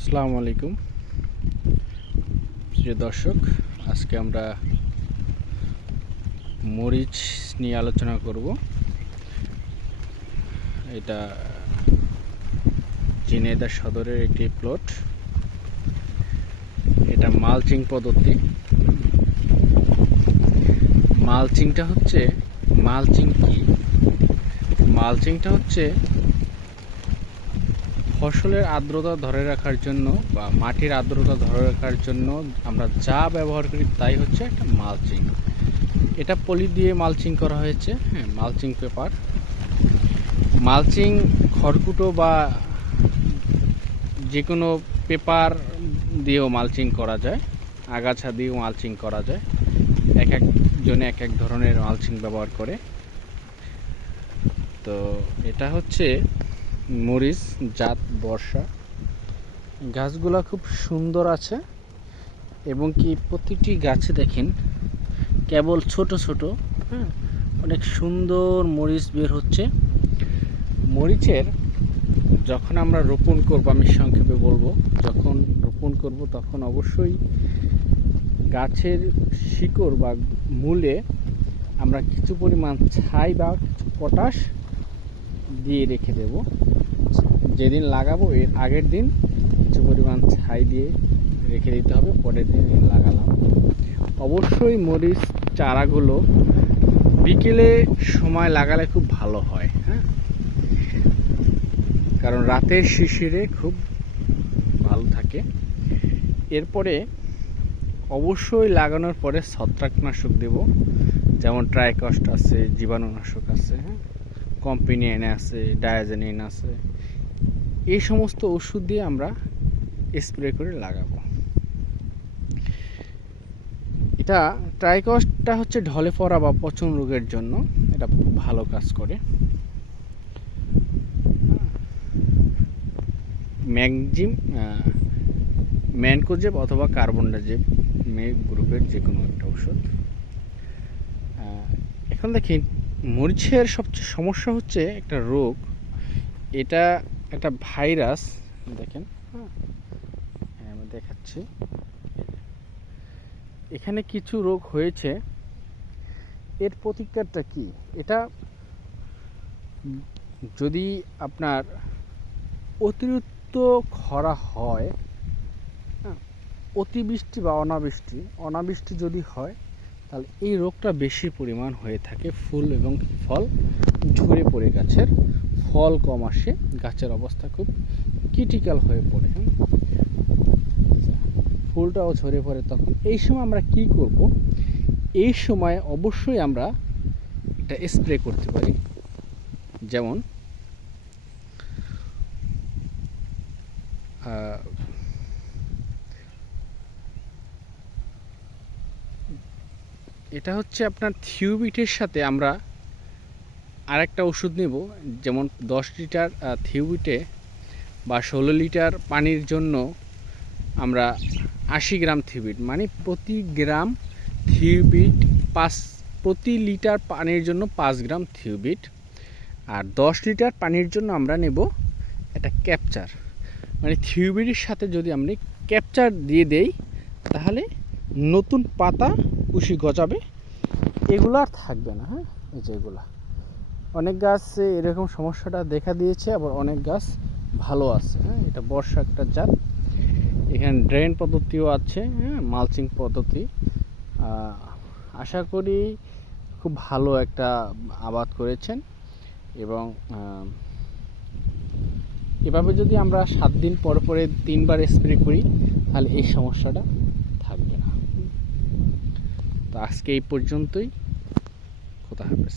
আসসালামু আলাইকুম। প্রিয় দর্শক, আজকে আমরা মরিচ নিয়ে আলোচনা করব। এটা জিনেদা সদরের একটি প্লট। এটা মালচিং পদ্ধতি। মালচিংটা হচ্ছে, মালচিং কি? মালচিংটা হচ্ছে ফসলের আর্দ্রতা ধরে রাখার জন্য বা মাটির আর্দ্রতা ধরে রাখার জন্য আমরা যা ব্যবহার করি তাই হচ্ছে একটা মালচিং। এটা পলি দিয়ে মালচিং করা হয়েছে হ্যাঁ মালচিং পেপার। মালচিং খড়কুটো বা যে কোনো পেপার দিয়েও মালচিং করা যায়, আগাছা দিয়েও মালচিং করা যায়। এক এক জনে এক এক ধরনের মালচিং ব্যবহার করে। তো এটা হচ্ছে মরিচ, জাত, বর্ষা। গাছগুলা খুব সুন্দর আছে এবং কি প্রতিটি গাছে দেখেন কেবল ছোট ছোট হ্যাঁ অনেক সুন্দর মরিচ বের হচ্ছে। মরিচের যখন আমরা রোপণ করব, আমি সংক্ষেপে বলব, যখন রোপণ করব তখন অবশ্যই গাছের শিকড় বা মূলে আমরা কিছু পরিমাণ ছাই বা পটাশ দিয়ে রেখে দেব। যেদিন লাগাবো, এর আগের দিন কিছু পরিমাণ ছাই দিয়ে রেখে দিতে হবে, পরের দিন লাগালাম। অবশ্যই মরিচ, চারাগুলো বিকেলে সময় লাগালে খুব ভালো হয় হ্যাঁ? কারণ রাতের শিশিরে খুব ভালো থাকে। এরপরে অবশ্যই লাগানোর পরে ছত্রাকনাশক দেব, যেমন ট্রাইকস্ট আছে, জীবাণুনাশক আছে হ্যাঁ? কম্পিনিয়ান আছে, ডায়াজেনিন আছে এই সমস্ত ওষুধ দিয়ে আমরা স্প্রে করে লাগাবো। এটা ট্রাইকস্টটা হচ্ছে ঢলে পড়া বা পচন রোগের জন্য, এটা খুব ভালো কাজ করে। ম্যাগজিম ম্যানকোজেব অথবা কার্বন কার্বনডাজেব মে গ্রুপের যে কোনো একটা ওষুধ। এখন দেখি মরিচের সবচেয়ে সমস্যা হচ্ছে একটা রোগ, এটা একটা ভাইরাস দেখেন। হ্যাঁ আমি দেখাচ্ছি। এখানে কিছু রোগ হয়েছে। এর প্রতিকারটা কি? এটা যদি আপনার অতিরিক্ত খরা হয় হ্যাঁ, অতিবৃষ্টি বা অনাবৃষ্টি অনাবৃষ্টি যদি হয় তাহলে এই রোগটা বেশি পরিমাণ হয়ে থাকে ফুল এবং ফল ঝরে পড়ে গাছের ফল কম আসে, গাছের অবস্থা খুব ক্রিটিক্যাল হয়ে পড়ে হ্যাঁ? ফুলটাও ঝরে পড়ে তখন। এই সময় আমরা কি করব? এই সময় অবশ্যই আমরা এটা স্প্রে করতে পারি। যেমন এটা হচ্ছে আপনার থিউবিটের সাথে আমরা আরেকটা ওষুধ নেব, যেমন দশ লিটার থিউবিটে বা ষোলো লিটার পানির জন্য আমরা আশি গ্রাম থিউবিট মানে প্রতি গ্রাম থিউবিট পাঁচ, প্রতি লিটার পানির জন্য পাঁচ গ্রাম থিউবিট আর দশ লিটার পানির জন্য আমরা নেব একটা ক্যাপচার মানে থিউবিটের সাথে যদি আমরা ক্যাপচার দিয়ে দেই, তাহলে নতুন পাতা, কুশি গজাবে, এগুলো আর থাকবে না হ্যাঁ? এই যে এগুলা। অনেক গাছ এরকম সমস্যাটা দেখা দিয়েছে, আবার অনেক গাছ ভালো আছে। হ্যাঁ এটা বর্ষা একটা জাত। এখানে ড্রেন পদ্ধতিও আছে হ্যাঁ মালচিং পদ্ধতি। আশা করি খুব ভালো একটা আবাদ করেছেন এবং এভাবে যদি আমরা সাত দিন পর পরে তিনবার স্প্রে করি, তাহলে এই সমস্যাটা থাকবে না। তো আজকে এই পর্যন্তই। খোদা হাফেজ।